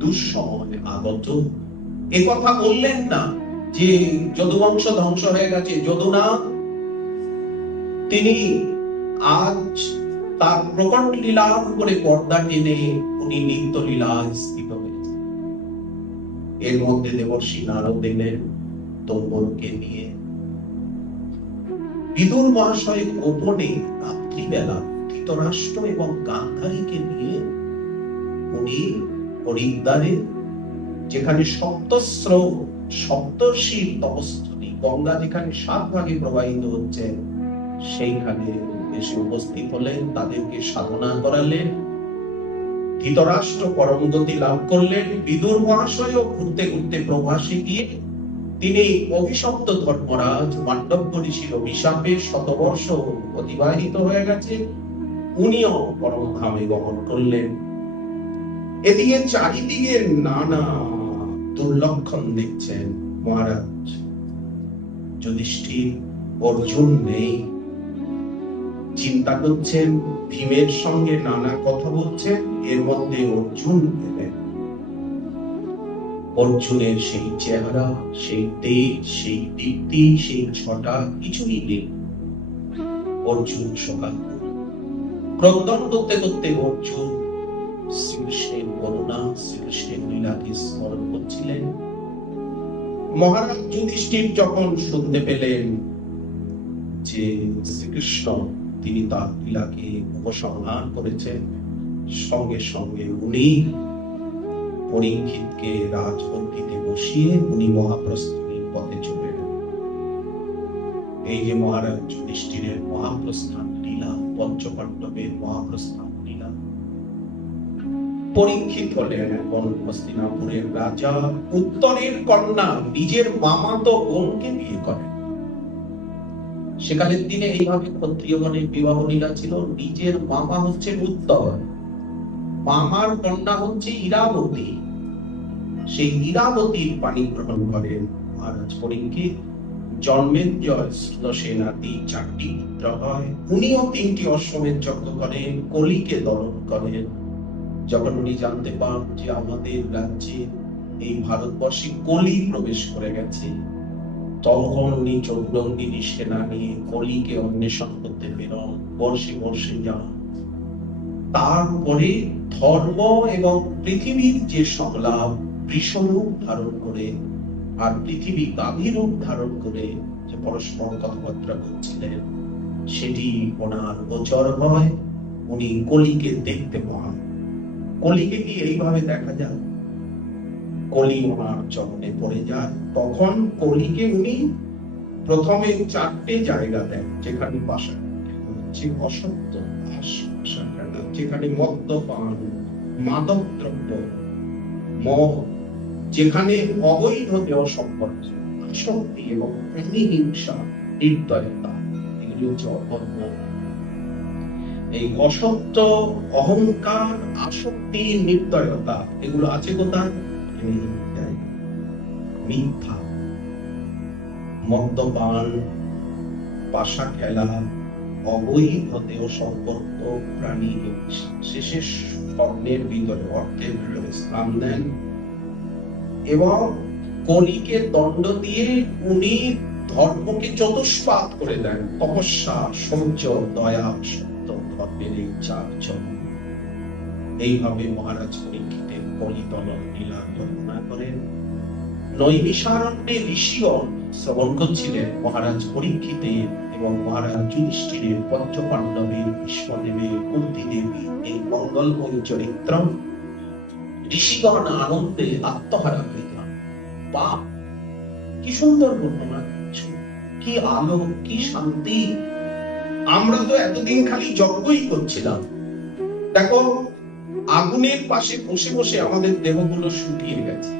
দুঃসময় আগত। এ কথা বললেন না যে যদুবংশ ধ্বংস হয়ে গেছে। যদু না, তিনি আজ তার প্রকট লীলা করে পর্দা টেনে উনি নিত্য লীলায় স্থিত হয়েছে। এর মধ্যে দেবর্ষি নারদ এলেন তোমরকে নিয়ে। বিদুর মহাশয় গোপনে রাত্রিবেলা ধৃতরাষ্ট্র এবং গান্ধারীকে নিয়ে উনি হরিদ্বারে, যেখানে সপ্তর্ষির তপস্থলী, গঙ্গা যেখানে 7 ভাগে প্রবাহিত হচ্ছে, সেইখানে এসে উপস্থিত হলেন। তাদেরকে সাধনা করালেন। ধৃতরাষ্ট্র পরমগতি লাভ করলেন। বিদুর মহাশয়ও ঘুরতে ঘুরতে প্রভাসে গিয়ে তিনি অভিশপ্ত ধর্মরাজ মান্ডব্য ঋষির অভিশাপে শতবর্ষ অতিবাহিত হয়ে গেছে, উনিও পরমধামে গমন করলেন। এদিকে চারিদিকে নানা দুর্লক্ষণ দেখছেন মহারাজ যুধিষ্ঠির। অর্জুন নেই, চিন্তা করছেন, ভীমের সঙ্গে নানা কথা বলছেন। এর মধ্যে অর্জুন এলেন। অর্জুনের সেই চেহারা, সেই তেজ, সেই দীপ্তি, সেই ছটা কিছুই নেই। অর্জুন সকাল ক্রন্দন করতে করতে অর্জুন শ্রীকৃষ্ণের করুণা, শ্রীকৃষ্ণের লীলাকে স্মরণ করছিলেন। মহারাজ যুধিষ্ঠির যখন শুনতে পেলেন যে শ্রীকৃষ্ণ তিনি তার লীলাকে উপসংহার করেছেন, সঙ্গে সঙ্গে উনি পরীক্ষিতকে রাজবন্দিতে বসিয়ে উনি মহাপ্রস্থানের পথে চলে গেলেন। এই যে মহারাজ যুধিষ্ঠিরের মহাপ্রস্থান লীলা, পঞ্চপাণ্ডবের মহাপ্রস্থান লীলা। পরীক্ষিত হলেন এখন হস্তিনাপুরের রাজা, উত্তরের কন্যা নিজের মামাতো বোনকে বিয়ে করেন। সেকালের দিনে এইভাবে ক্ষত্রিয়গণের বিবাহ লীলা ছিল। নিজের মামা হচ্ছে উত্তর, মামার কন্যা হচ্ছে ইরাবতী। সেই ইরাবতীর পানি গ্রহণ করেন মহারাজ পরীক্ষিত। জন্মেঞ্জয় সেনাতি 4টি পুত্র হয়। উনিও 3টি অশ্বমেধ যজ্ঞ করেন, কলিকে দমন করেন। যখন উনি জানতে পান যে আমাদের রাজ্যে, এই ভারতবর্ষে কলি প্রবেশ করে গেছে, তখন উনি 14 সেনা নিয়ে কলিকে অন্বেষণ করতে বেরোন, বর্ষে বর্ষে যান। তারপরে ধর্ম এবং পৃথিবীর যে সংলাপ বৃষরূপ ধারণ করে আর পৃথিবী গাভী রূপ ধারণ করে যে পরস্পর কথাবার্তা করছিলেন, সেটি ওনার গোচর হয়। উনি কলিকে দেখতে পান। কলিকে কি এইভাবে দেখা যায়? কলি ওনার চরণে পড়ে যায়। তখন কলিকে উনি প্রথমে 4টে জায়গা দেন যেখানে বাসা হচ্ছে অসত্য, যেখানে মদ্যপান, মাদক দ্রব্য, মদ, যেখানে অবৈধ দেহ সম্পর্ক, আসক্তি এবং হিংসা, নির্দয়তা, এগুলি হচ্ছে অধর্ম। এই অসত্য, অহংকার, আসক্তি, নির্দয়তা এগুলো আছে কোথায়? মিথ্যা, মদ্যপান, পাশা খেলা, অবৈধ দেহ সম্পর্ক, প্রাণী শেষে স্বর্ণের ভিতরে অর্থের ভিতরে স্থান দেন। এবং কলিকে দণ্ড দিয়ে উনি ধর্মকে চতুষ্পাদ করে দেন। তপস্যা, শৌচ, দয়া, সত্য, ধর্মের এই 4 চরণ। এইভাবে মহারাজ পরীক্ষিতের কলিতলন লীলা বর্ণনা করেন। নৈমিষারণ্যে ঋষিগণ শ্রবণ করছিলেন মহারাজ পরীক্ষিতের এবং মহারাজ যুধিষ্ঠিরের, পঞ্চপাণ্ডবের, ভীষ্মদেবের, কুন্তি দেবী এই মঙ্গলময় চরিত্র। ঋষিগণ আনন্দে আত্মহারা হয়ে যান। বাহ, কি সুন্দর বর্ণনা, কি আলো, কি শান্তি। আমরা তো এতদিন খালি যজ্ঞই করছিলাম। দেখো, আগুনের পাশে বসে বসে আমাদের দেহগুলো শুকিয়ে গেছে।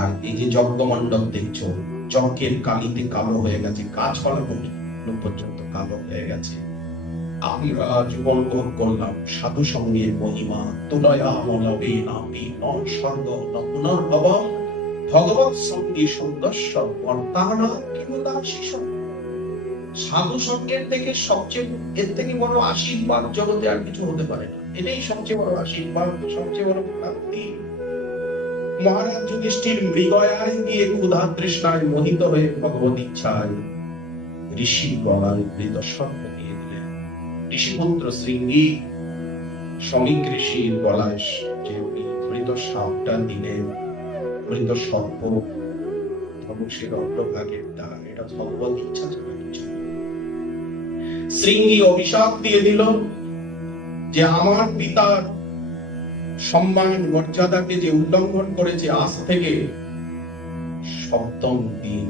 আর এই যে যজ্ঞ মণ্ডপ দেখছো, যজ্ঞের কালিতে কালো হয়ে গেছে, গাছপালা পর্যন্ত কালো হয়ে গেছে। আমরা জীবন ভোগ করলাম সাধু সঙ্গের মহিমা। তুলয়া মলবে নাপি নন স্বর্গ ন পুনর্ভব, ভগবৎ সঙ্গী সুন্দর্শ বর্তানা কিমুদাশিস। সাধু সঙ্গের থেকে সবচেয়ে, এর থেকে বড় আশীর্বাদ জগতে আর কিছু হতে পারে না। এটাই সবচেয়ে বড় আশীর্বাদ, সবচেয়ে বড় প্রাপ্তি। মহারাজ যুধিষ্ঠির মৃগয়ায় গিয়ে ক্ষুধা তৃষ্ণায় মোহিত হয়ে ভগবত ইচ্ছায় ঋষি গলায় মৃত সর্প দিয়ে দিলেন। ঋষিপুত্র শৃঙ্গী শ্রমিক ঋষির গলায় যে মৃত সাপটা দিলেন, মৃত সর্প ধনুষের অগ্রভাগের দ্বার, এটা ভগবত ইচ্ছা ছাড়া কিছু। শৃঙ্গী অভিশাপ দিয়ে দিল যে আমার পিতার সম্মান মর্যাদাকে যে উল্লঙ্ঘন করেছে, আজ থেকে সপ্তম দিন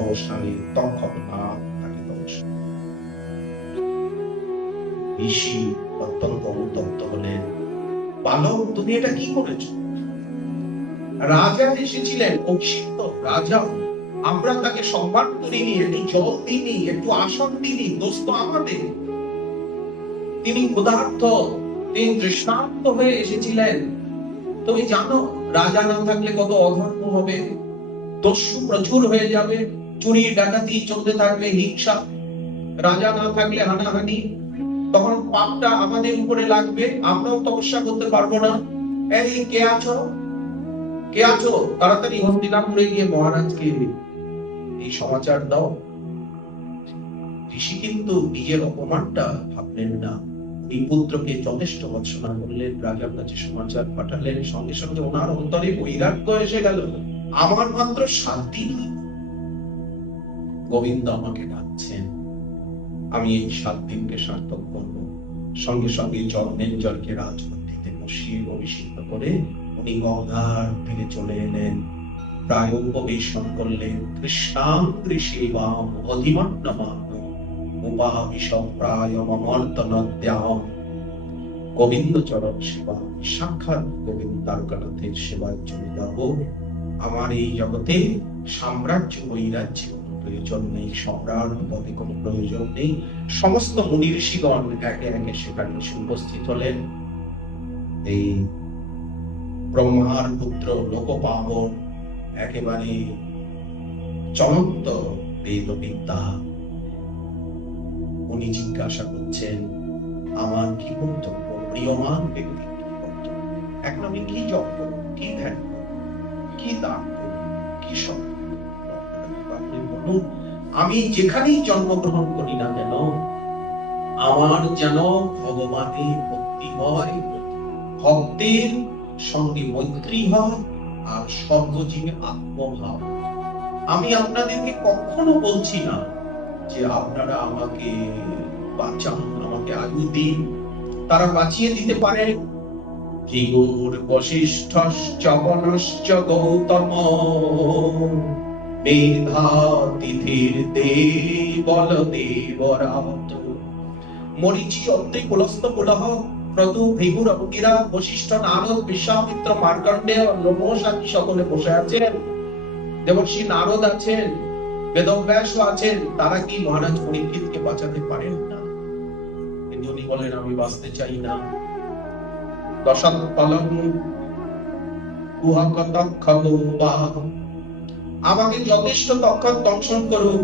অবসানে তখন আর তাকে ধ্বংস। ঋষি অত্যন্ত অনুতপ্ত হলেন, বালক তুমি এটা কি করেছ? রাজা এসেছিলেন, অভিষিক্ত রাজা, আমরা তাকে সম্মান করিনি, একটু জল দিইনি, একটু আসন দিইনি, দোষ তো আমাদের। তিনি ক্ষুধার্ত, তিনি তৃষ্ণার্ত হয়ে এসেছিলেন। তুমি জানো রাজা না থাকলে কত অধর্ম হবে, দস্যু প্রচুর হয়ে যাবে, চুরি ডাকাতি চলতে থাকবে, হিংসা। রাজা না থাকলে হানাহানি, তখন পাপটা আমাদের উপরে লাগবে, আমরাও তপস্যা করতে পারবো না। এই কে আছো, কে আছো, তাড়াতাড়ি হস্তিনাপুরে গিয়ে মহারাজকে এই সমাচার দাও। ঋষি কিন্তু নিজের অপমানটা ভাবলেন না, এই পুত্রকে যথেষ্ট ভৎসনা করলেন, রাজার কাছে সমাচার পাঠালেন। সঙ্গে সঙ্গে ওনার অন্তরে বৈরাগ্য এসে গেল, আমার মাত্র 7 দিন, গোবিন্দ আমাকে ডাকছেন, আমি এই 7 দিনকে সার্থক করব। সঙ্গে সঙ্গে জন্মের জলকে রাজমন্দিতে বসিয়ে অভিষিক্ত করে উনি গঙ্গার তীরে চলে এলেন। প্রায় উপবেশন করলেন, কৃষ্ণাঙ্গ্রি সেবাম অধিমন্নমান উপাবিশ প্রায় মমর্তনদ্যাম। গোবিন্দ চরণ সেবা, সাক্ষাৎ গোবিন্দ তারকানাথের সেবায় চলে যাব। আমার এই জগতে সাম্রাজ্য বৈরাজ্য প্রয়োজন নেই, সম্রাট পদে কোনো প্রয়োজন নেই। সমস্ত মুনি ঋষিগণ একে একে সেখানে উপস্থিত হলেন। এই ব্রহ্মার পুত্র লোকপাবন, একেবারে চলন্ত বেদবিদ্যা, উনি জিজ্ঞাসা করছেন আমার কি কর্তব্য, প্রিয়মান ব্যক্তি কি কর্তব্য, এখন আমি কি জপ করব, কি ধ্যান করব, কি দান করব, কি সব বলুন। আমি যেখানেই জন্মগ্রহণ করি না কেন, আমার যেন ভগবানের ভক্তি হয়, ভক্তের সঙ্গে মৈত্রী হয়, আর সর্বজীবে আত্মভাব। আমি আপনাদেরকে কখনো বলছি না যে আপনারা আমাকে বাঁচান, আমাকে আয়ু দিন, তারা বাঁচিয়ে দিতে পারে। ভৃগুর বশিষ্ঠশ্চ বনশ্চ গৌতম মেধা তিথির দেবল দেবরাত। মরীচি, অত্রি, পুলস্ত্য, পুলহ, ক্রতু, ভৃগুর, অঙ্গিরা, বশিষ্ঠ, নারদ, বিশ্বামিত্র, মার্কণ্ডেয়, লোমশ আদি সকলে বসে আছেন। দেবর্ষি নারদ আছেন, বেদব্যাস আছেন। তারা কি মহারাজ পরীক্ষিতকে বাঁচাতে পারেন না? কিন্তু উনি বলেন আমি বাঁচতে চাই না। দশাত্তলং কুহকতক খগৌবা, আমাকে যথেষ্ট তক্ষক দংশন করুন,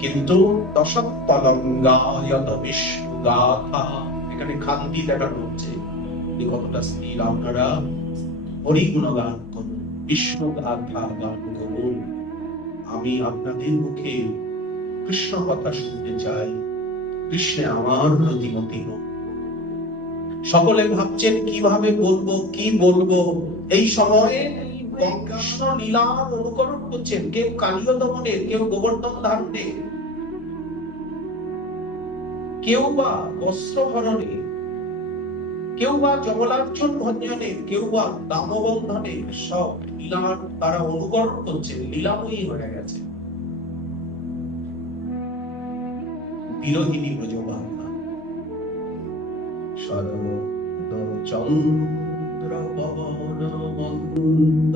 কিন্তু দশাত্তলঙ্গায়ত বিষ্ণু গাথা, এখানে খান্তি দেখানো হচ্ছে কতটা স্থির। আপনারা হরি গুণগান করুন, বিষ্ণু গাথা গান করুন। আমি আপনাদের মুখে কৃষ্ণ কথা শুনতে চাই, কৃষ্ণে আমার প্রতিমতি হোক। সকলে ভাবছেন কিভাবে বলবো, কি বলবো। এই সময়ে কৃষ্ণ লীলার অনুকরণ করছেন, কেউ কালীয় দমনের, কেউ গোবর্ধন ধারণে, কেউ বা বস্ত্র হরণে, কেউ বা জমলার্জুন ভঞ্জনে, কেউ বা দামবন্ধনে। সব লীলার তারা অনুকরণ করছেন, লীলাময়ী হয়ে গেছে। বিরোহিনী ব্রজবাহনা চন্দ্র বহন মন্দ,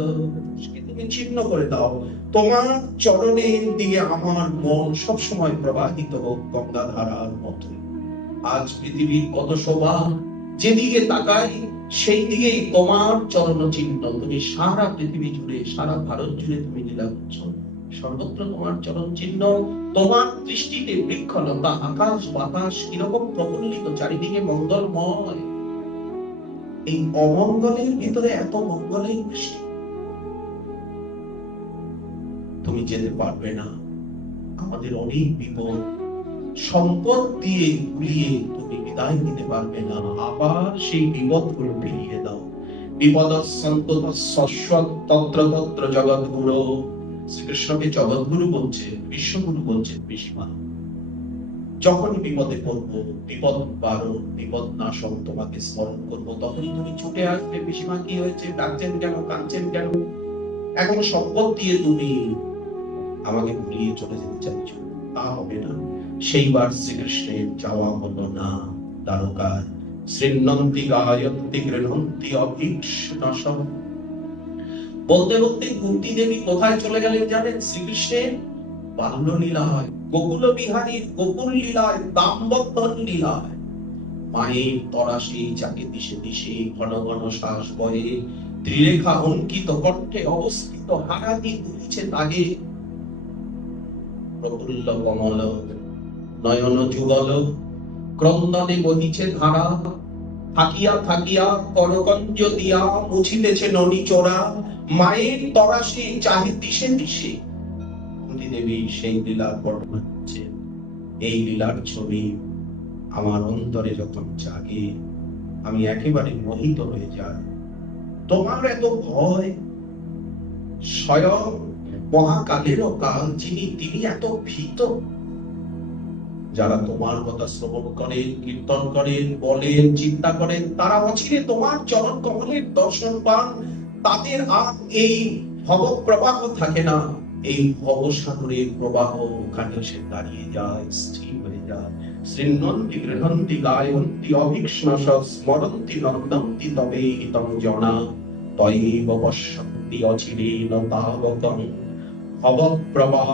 তুমি ছিন্ন করে দাও, তোমার চরণের দিকে আমার মন সবসময় প্রবাহিত হোক গঙ্গা ধারার মতো। আজ পৃথিবীর কত শোভা, যেদিকে তাকাই সেই দিকেই তোমার চরণ চিহ্ন। তুমি সারা পৃথিবী জুড়ে, সারা ভারত জুড়ে তুমি লীলা করছো, সর্বত্র তোমার চরণ চিহ্ন। তোমার দৃষ্টিতে বৃক্ষলতা, আকাশ বাতাস কিরকম প্রফুল্লিত, চারিদিকে মঙ্গলময়। এই অমঙ্গলের ভিতরে এত মঙ্গলের বৃষ্টি, তুমি যেতে পারবে না। আমাদের অনেক বিপদ, সম্পদ দিয়ে ঘুরিয়ে তুমি বিদায় নিতে পারবে না। আবার সেই বিপদগুলো ফিরিয়ে দাও। বিপদ তত্র তত্র জগৎগুরু। শ্রীকৃষ্ণকে জগৎগুরু বলছে, বিশ্বগুরু বলছে পিসিমা। যখন বিপদে পড়বো, বিপদ বারণ, বিপদ নাশক তোমাকে স্মরণ করবো, তখনই তুমি ছুটে আসবে। পিসিমা কি হয়েছে, ডাকছেন কেন, কাঁদছেন কেন? এখন সম্পদ দিয়ে তুমি আমাকে ভুলিয়ে চলে যেতে চাইছো, তা হবে না। সেইবার শ্রীকৃষ্ণের যাওয়া হলো না দ্বারকায়। শ্রীনন্তি গায়ন্তি গৃহন্তি অভীক্ষ্ণশঃ। বলতে বলতে কুন্তী দেবী কোথায় চলে গেলেন জানেন? শ্রীকৃষ্ণের বাল্য লীলায়, গোকুল বিহারীর গোকুল লীলায়, দাম্পত্য লীলায়। মায়ের তরাসে যাকে দিশে দিশে ঘন ঘন শ্বাস বয়ে, ত্রিরেখা অঙ্কিত কণ্ঠে অবস্থিত হারাদি দুলিছে তাহে। প্রফুল্ল কমল নয়ন যুগল, ক্রন্দনে বহিছে ধারা। থাকিয়া থাকিয়া করকঞ্জ দিয়া মুছিতেছে ননি চোরা। মায়ের তরাসে চাহে দিশে দিশে। কুন্তী দেবী সেই লীলার বর্ণনা করছে। এই লীলার ছবি আমার অন্তরে যখন জাগে, আমি একেবারে মোহিত হয়ে যাই। তোমার এত ভয়, স্বয়ং মহাকালেরও কাল যিনি, তিনি এত ভীত। যারা তোমার কথা শ্রবণ করেন, কীর্তন করেন, বলেন, চিন্তা করেন, তারা অচিরে তোমার চরণ কমলের দর্শন পান। তাদের আর এই ভব প্রবাহ থাকে না। এই ভবসাগরের প্রবাহ ওখানে এসে দাঁড়িয়ে যায়, স্থির হয়ে যায়। শ্রীনন্তি গৃহন্তি গায়ন্তি অভীক্ষ্ণশঃ, স্মরন্তি নন্দন্তি তবে হিতং জনা। তয়ৈব পশ্যন্তি অচিরেণ তাবকং ভব প্রবাহ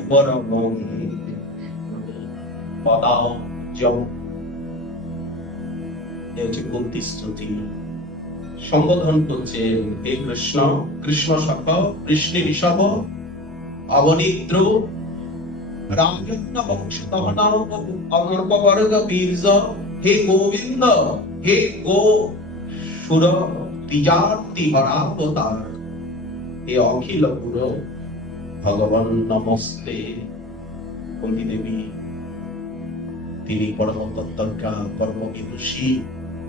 উপরমং পদাব্জং। এই হচ্ছে কুন্তী স্তুতি। সম্বোধন করছে, হে কৃষ্ণ, কৃষ্ণ সখ, কৃষ্ণ ঋষভ, অবনিদ্র রাজন্য বংশতবর্গ বীর্য, হে গোবিন্দ, হে গো সুর দ্বিজাতি হরাবতার, হে অখিল গুরু ভগবান নমস্তে। কুন্তী দেবী তিনি পরম তত্ত্বজ্ঞা, কর্মবিদুষী।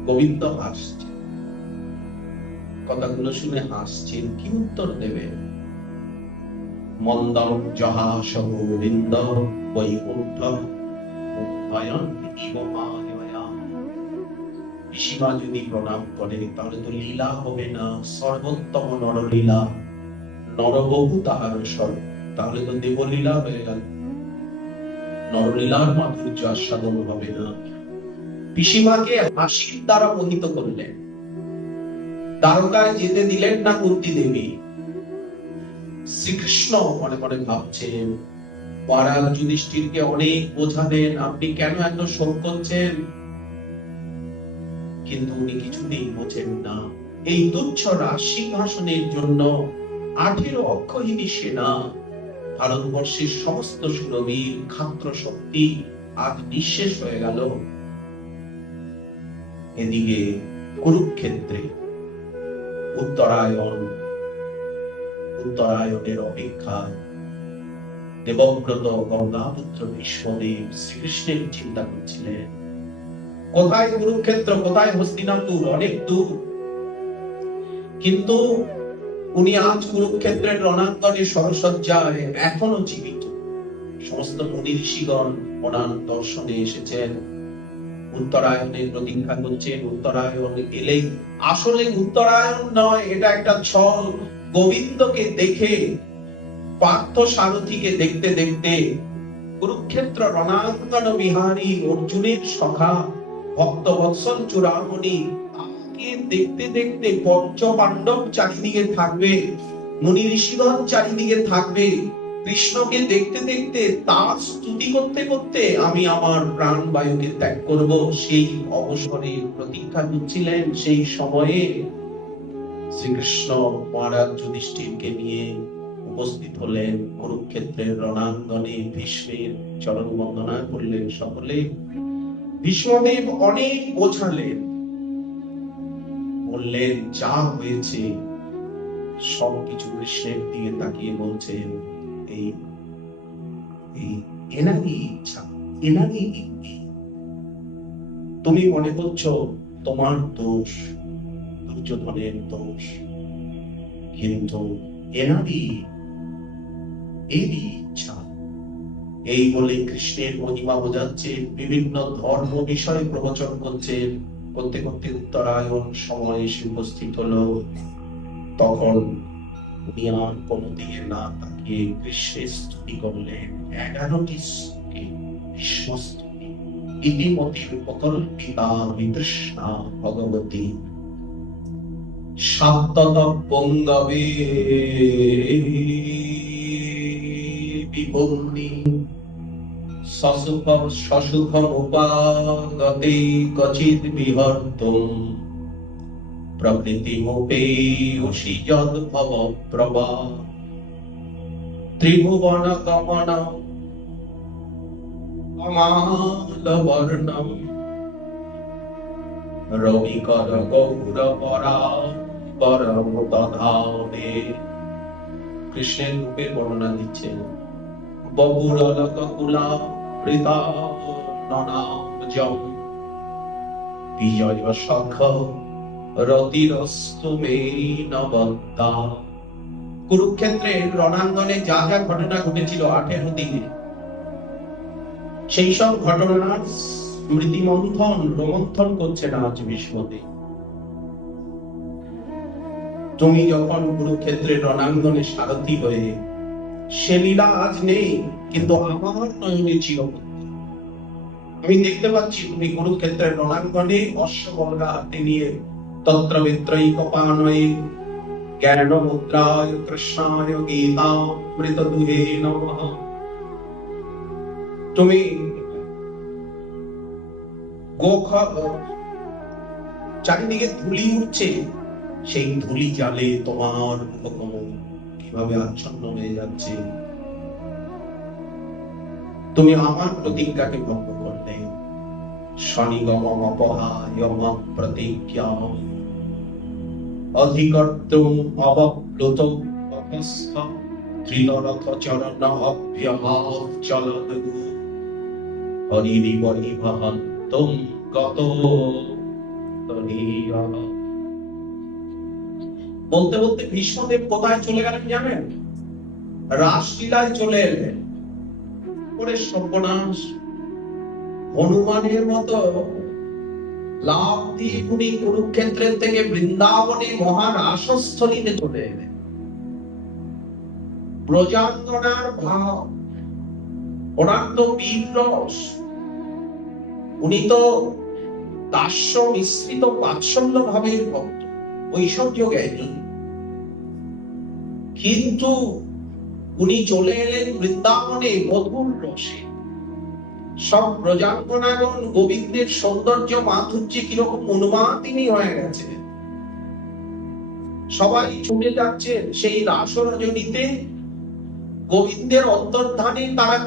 গোবিন্দ হাসছেন, কথাগুলো শুনে হাসছেন। কি উত্তর দেবে? মন্দং জহাসহ গোবিন্দ বৈকুণ্ঠ ভয়ন ইব মায়া। পিসিমা যদি প্রণাম করে তাহলে তো লীলা হবে না, সর্বোত্তম নরলীলা, নরবহু তাহার স্বরূপ, তাহলে তো দেবলীলা হয়ে গেল, নরলীলার মাধুর্য আস্বাদন হবে না। পিসিমাকে হাসির দ্বারা মোহিত করলেন, দ্বারকায় যেতে দিলেন না কুন্তী দেবী। শ্রীকৃষ্ণ মনে মনে ভাবছেন, মহারাজ যুধিষ্ঠিরকে অনেক বোঝালেন, আপনি কেন এত শোক করছেন? কিন্তু উনি কিছুতেই বোঝেন না। এই তুচ্ছ রাজসিংহাসনের জন্য 18 অক্ষয়িনী সেনা, ভারতবর্ষের সমস্ত সুরবীর ক্ষাত্র শক্তি আজ নিঃশেষ হয়ে গেল। এদিকে কুরুক্ষেত্রে উত্তরায়ণের অপেক্ষায় দেবব্রত গঙ্গাপুত্র ভীষ্মদেব শ্রীকৃষ্ণের চিন্তা করছিলেন। কোথায় কুরুক্ষেত্র, কোথায় হস্তিনাপুর, অনেক দূর। কিন্তু উনি আজ কুরুক্ষেত্রের রণাঙ্গনে সরসজ্জায় এখনো জীবিত। সমস্ত মুনি ঋষিগণ ওনার দর্শনে এসেছেন, উত্তরায়ণের প্রতীক্ষা করছেন। উত্তরায়ণ এলেই, আসলে উত্তরায়ণ নয়, এটা একটা ছল। গোবিন্দকে দেখে, পার্থ সারথীকে দেখতে দেখতে কুরুক্ষেত্র রণাঙ্গন বিহারী অর্জুনের সখা ভক্তবৎসল চূড়ামণি তাকে দেখতে দেখতে পঞ্চ পাণ্ডব চারিদিকে থাকবে, মুনি ঋষিগণ চারিদিকে থাকবে। কৃষ্ণকে দেখতে দেখতে, তার স্তুতি করতে করতে আমি আমার প্রাণবায়ুকে ত্যাগ করব, সেই অবসরে প্রতীক্ষা করছিলেন। সেই সময়ে শ্রীকৃষ্ণ মহারাজ যুধিষ্ঠিরকে নিয়ে উপস্থিত হলেন কুরুক্ষেত্রের রণাঙ্গনে। ভীষ্মের চরণ বন্দনা করলেন সকলে। ভীষ্মদেব অনেক বোঝালেন, বললেন যা হয়েছে সবকিছু কৃষ্ণের দিকে তাকিয়ে বলছেন এই এই এনারই ইচ্ছা, এনারই ইচ্ছা। তুমি মনে করছো তোমার দোষ, দুর্যোধনের দোষ, কিন্তু এনারই এরই ইচ্ছা। এই বলে কৃষ্ণের মহিমা বোঝাচ্ছে, বিভিন্ন ধর্ম বিষয়ে প্রবচন করছেন। করতে করতে উত্তরায়ণ সময় এসে উপস্থিত হলো। তখন উনি আর কোনো দিকে না তাকিয়ে কৃষ্ণের স্তুতি করলেন 11টি স্তুতি, ভীষ্ম স্তুতি। ইতিমধ্যে উপকল্পিতা বিতৃষ্ণা ভগবতী সাত্তত পঙ্গবে বিভূমি সসুখমুপাগতে ক্বচিৎ বিহর্তুম প্রকৃতিমুপেয়সি যদ্ভবপ্রভা ত্রিভুবনগমনম অমালবর্ণম রবিকর গৌরপরাপরম তধাবে। কৃষ্ণের রূপের বর্ণনা দিচ্ছেন। বপুরলকুলা প্রীতা ননামজম বিজয় সখ রতিরস্তু মে নবদ্দা। কুরুক্ষেত্রের রণাঙ্গনে যা যা ঘটনা ঘটেছিল 18 দিনে, সেই সব ঘটনার স্মৃতি মন্থন রোমন্থন করছে আজ ভীষ্মদেব। তুমি যখন কুরুক্ষেত্রের রণাঙ্গনে সারথি হয়ে, সে লীলা আজ নেই, কিন্তু আমার নয়নে চিরবর্তী। আমি দেখতে পাচ্ছি তুমি কুরুক্ষেত্রের রণাঙ্গনে অশ্ববর্গা হাতে নিয়ে তত্র বিত্রৈকপাণয়ে জ্ঞান মুদ্রায় কৃষ্ণায় গীতামৃত দুহে নমঃ। তুমি চারিদিকে ধুলি উঠছে, সেই ধুলি জালে তোমার মুখকমল কিভাবে আচ্ছন্ন হয়ে যাচ্ছে। তুমি আমার প্রতিজ্ঞাকে ভঙ্গ করলে। শনিগমম অপহায়ম প্রতিজ্ঞা অধিকর্তুম অবপ্লুত অপস্থ ত্রিলরথ চরণ অভ্যমাচলদ হরিরিবহিবহন্তুম গত তনীয়। বলতে বলতে ভীষ্মদেব কোথায় চলে গেলেন জানেন? রাসলীলায় চলে এলেন। করে সর্বনাশ, হনুমানের মতো লাভ দিয়ে উনি কুরুক্ষেত্রের থেকে বৃন্দাবনে মহারাসস্থলীতে চলে এলেন। ব্রজাঙ্গনার ভাব, ওনার তো বীর রস, উনি তো দাস্য মিশ্রিত বাৎসল্য ভাবের ভক্ত, ঐশ্বর্য জ্ঞানী। কিন্তু উনি চলে এলেন বৃন্দাবনে মধুর রসে। সব ব্রজাঙ্গনাগণ গোবিন্দের সৌন্দর্য মাধুর্যে কিরকম উন্মাদিনী হয়ে গেছে। সবাই ছুটে যাচ্ছেন সেই রাস রজনীতে গোবিন্দের অন্তর্ধানে। তারা